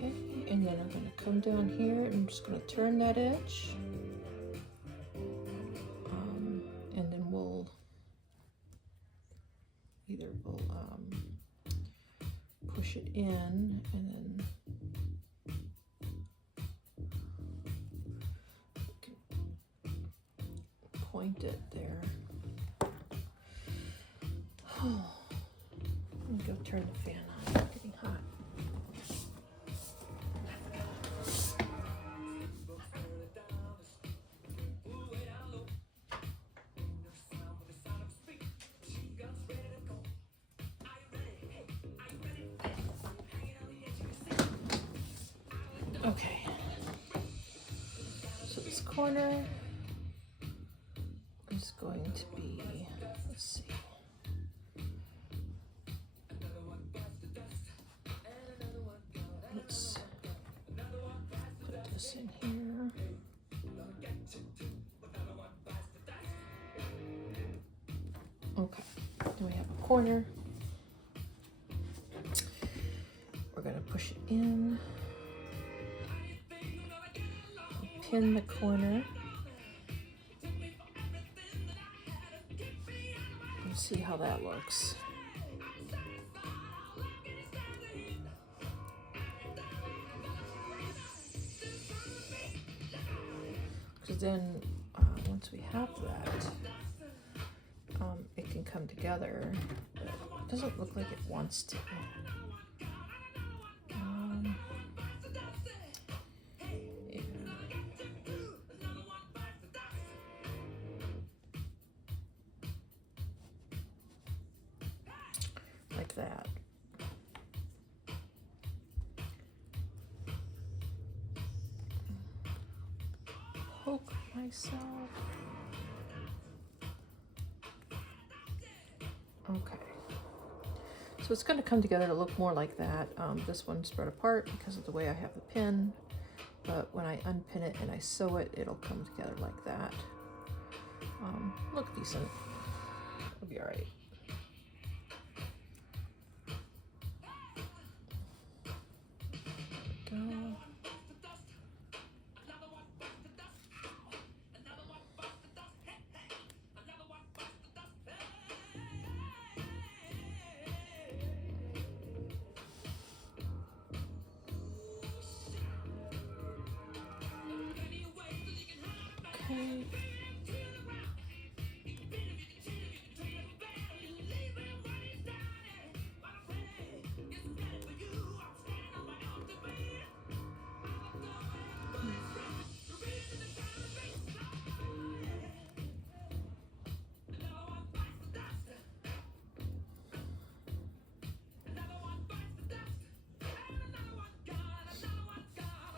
Okay, and then I'm going to come down here and I'm just going to turn that edge. And then we'll push it in and then point it there. Oh, let me go turn the fan on. It's getting hot. Okay, so this corner is going to be, let's see. Let's put this in here. Okay, then we have a corner. We're gonna push it in, pin the corner, and see how that looks. Because then once we have that, it can come together, but it doesn't look like it wants to. Yeah. Like that. Poke myself. Okay. So it's going to come together to look more like that. This one spread apart because of the way I have the pin, but when I unpin it and I sew it, it'll come together like that. Look decent. It'll be all right. There we go. Okay.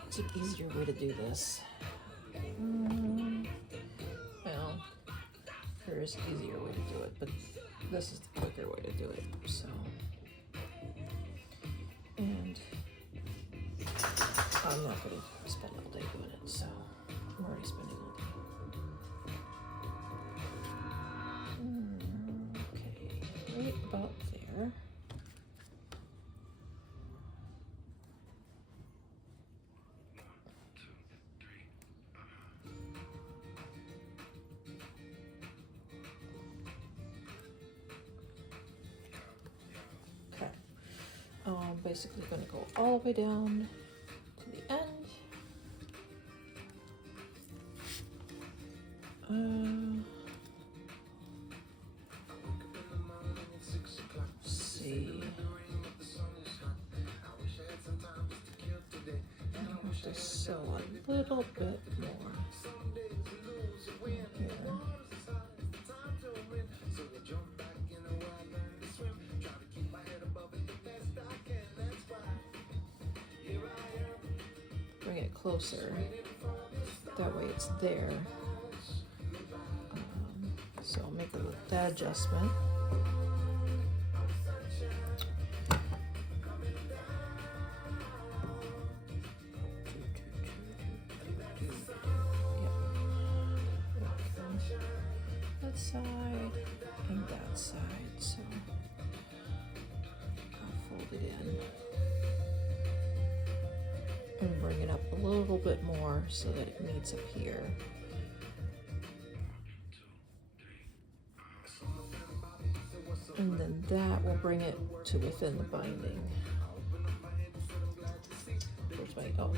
It's an easier way to do this. Well, there's an easier way to do it, but this is the quicker way to do it, so. And I'm not going to spend all day doing it, so I'm already spending all day. Okay, right about there. Basically going to go all the way down to the end. Let's see. I have to sew a little bit more here. Bring it closer, that way it's there. So I'll make that adjustment. That side and that side, so I'll fold it in. And bring it up a little bit more so that it meets up here. And then that will bring it to within the binding. Where's my, oh.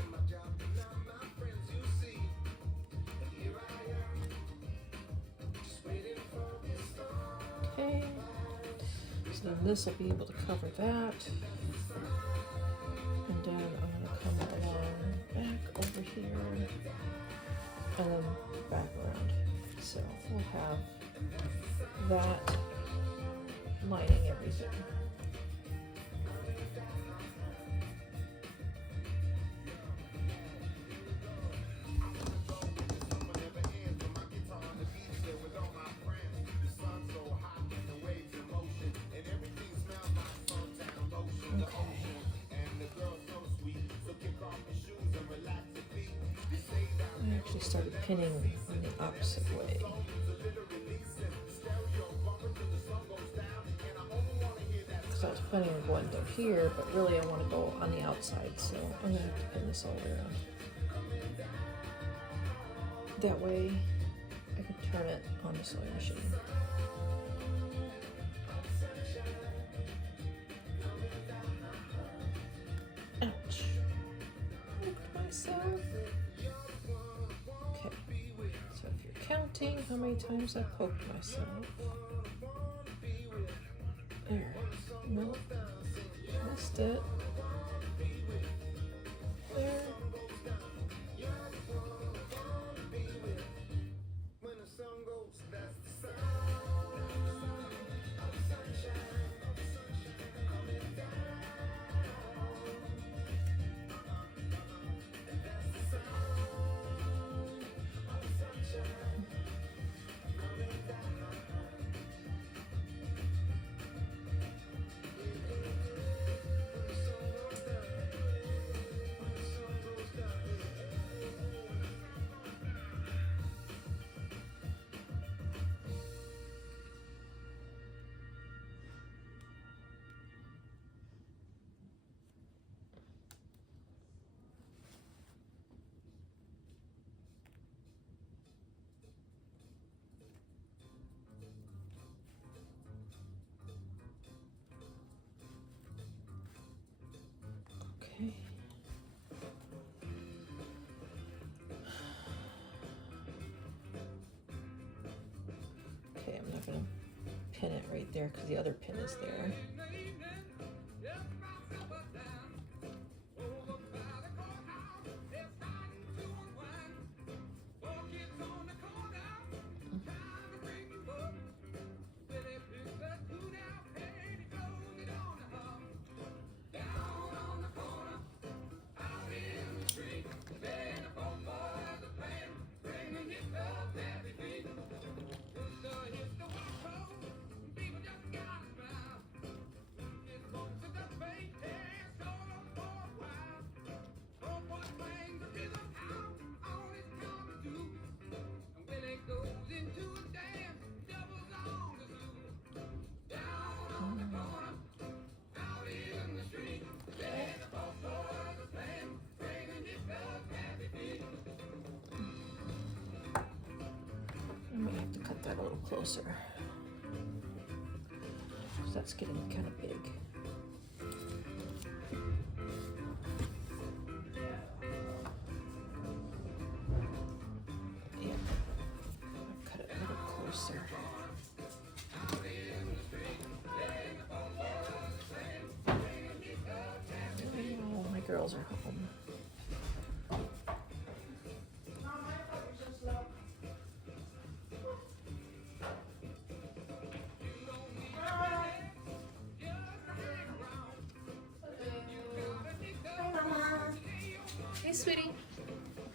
Okay, so then this will be able to cover that. And then I'm going to come along back over here and then back around. So we'll have that lining everything. actually started pinning in the opposite way. Because I was planning on going down here, but really I want to go on the outside, so I'm going to have to pin this all the way around. That way I can turn it on the sewing machine. Ouch. Poked myself. Okay, so if you're counting how many times I poked myself. There. Nope. Missed it. There. Okay. Okay, I'm not going to pin it right there because the other pin is there. That a little closer. So that's getting kind of big. Yeah, I'll cut it a little closer. Oh, my girls are home. Sweetie.